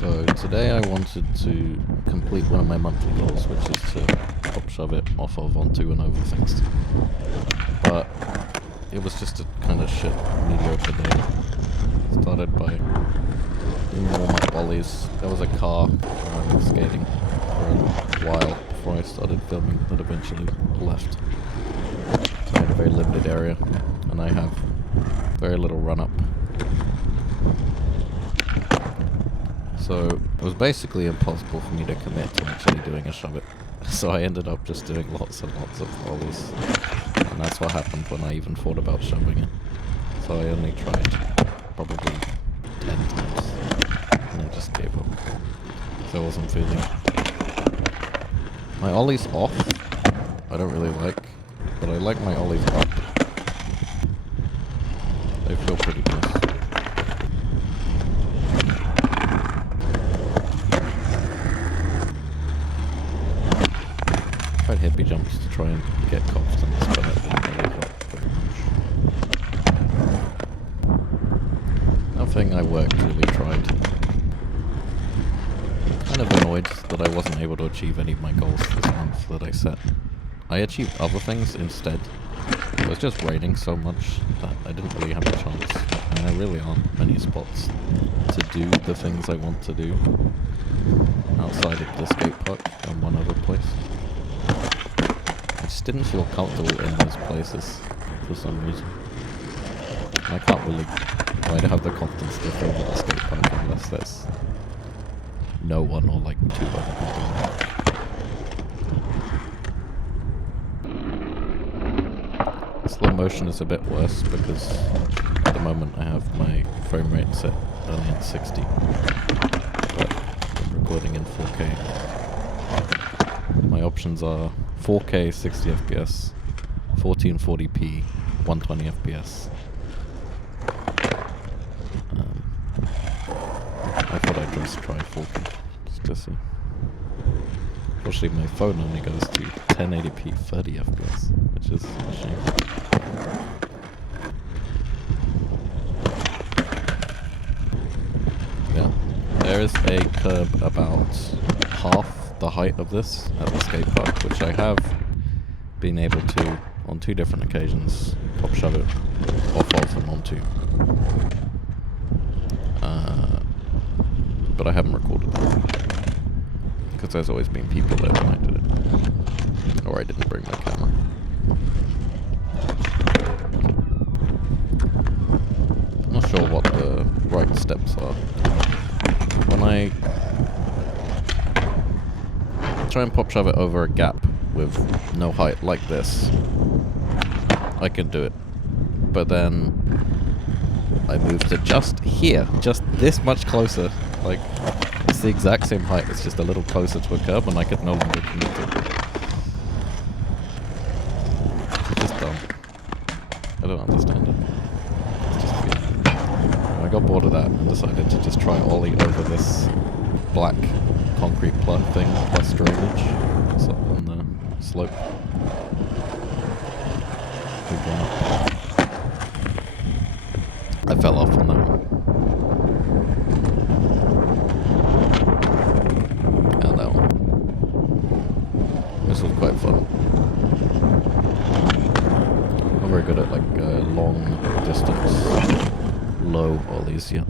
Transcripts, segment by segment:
So today I wanted to complete one of my monthly goals, which is to pop shove it off of onto and over things. But it was just a kind of shit, mediocre day. Started by doing warm-up ollies. There was a car skating for a while before I started filming that eventually left. So I had a very limited area, and I have very little run-up. So it was basically impossible for me to commit to actually doing a shove it. So I ended up just doing lots and lots of ollies. And that's what happened when I even thought about shoving it. So I only tried probably 10 times. And I just gave up. So I wasn't feeling it. My ollies off, I don't really like. But I like my ollies up. They feel pretty nice. Tried hippie jumps to try and get confidence, but it didn't really help very much. Nothing I worked really tried. Kind of annoyed that I wasn't able to achieve any of my goals this month that I set. I achieved other things instead. It was just raining so much that I didn't really have a chance, and there really aren't many spots to do the things I want to do outside of the skate park and one other place. I just didn't feel comfortable in those places for some reason. And I can't really try to have the confidence to film at the skate park unless there's no one or like 2 other people. Slow motion is a bit worse because at the moment I have my frame rate set only at 60, but I'm recording in 4K. My options are 4K 60 FPS, 1440p 120 FPS. I thought I'd just try 4K just to see. Unfortunately, my phone only goes to 1080p 30 FPS, which is a shame. Yeah, there is a curb about half the height of this at the skate park, which I have been able to, on 2 different occasions, pop shove it off of and onto. But I haven't recorded that, because there's always been people there when I did it. Or I didn't bring my camera. I'm not sure what the right steps are. When I try and pop shove it over a gap with no height like this, I can do it. But then I move to just here, just this much closer. Like, it's the exact same height, it's just a little closer to a curb, and I could no longer commit to it. It's just dumb. I don't understand it. It's just weird. I got bored of that and decided to just try ollie over this black concrete plug thing plus drainage. It's up on the slope. Big one. I fell off on that one. And that one. This was quite fun. I'm very good at like long distance, low ollies, yeah.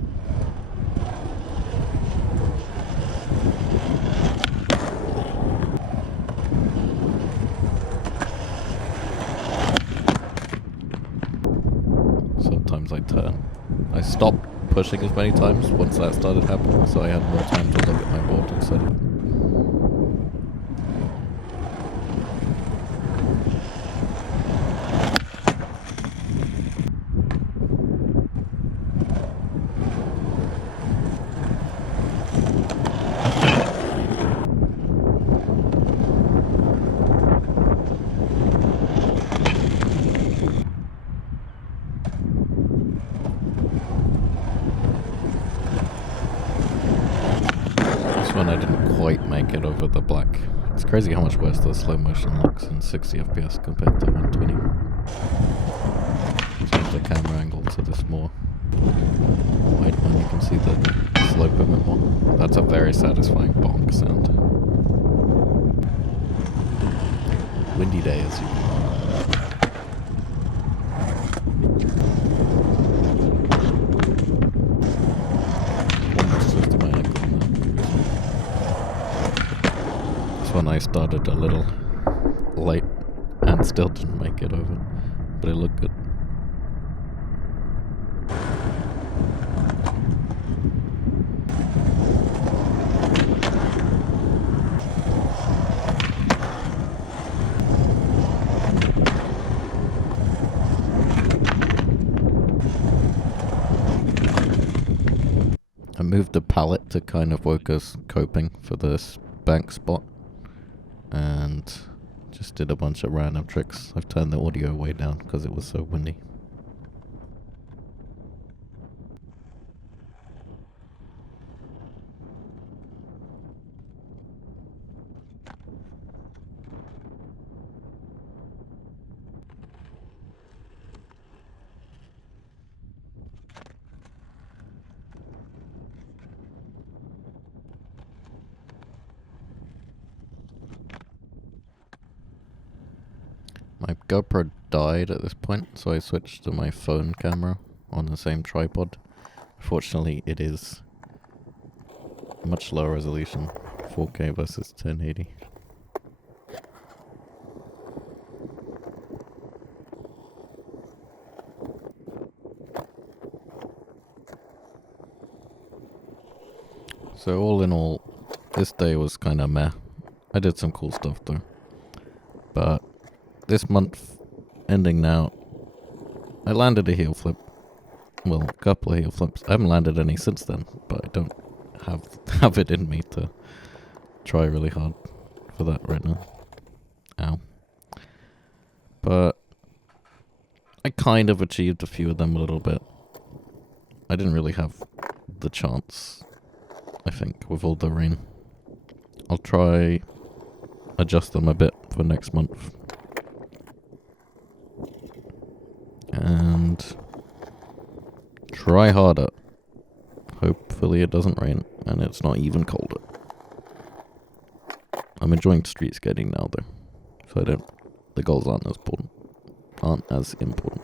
Sometimes I turn. I stopped pushing as many times once that started happening, so I had more time to look at my board and set it. I didn't quite make it over the black. It's crazy how much worse the slow motion looks in 60 FPS compared to 120. Change the camera angle to this more wide one, you can see the slope a bit more. That's a very satisfying bonk sound. Windy day as usual. Almost just to my ankle now. This one I started a little late and still didn't make it over, but it looked good. I moved the pallet to kind of work as coping for this bank spot, and just did a bunch of random tricks. I've turned the audio way down because it was so windy. My GoPro died at this point, so I switched to my phone camera on the same tripod. Fortunately, it is much lower resolution, 4K versus 1080. So all in all, this day was kinda meh. I did some cool stuff though. But this month ending now, I landed a heel flip. Well, a couple of heel flips. I haven't landed any since then, but I don't have it in me to try really hard for that right now. Ow. But I kind of achieved a few of them a little bit. I didn't really have the chance, I think, with all the rain. I'll try adjust them a bit for next month. And try harder. Hopefully it doesn't rain and it's not even colder. I'm enjoying street skating now though, so the goals aren't as important.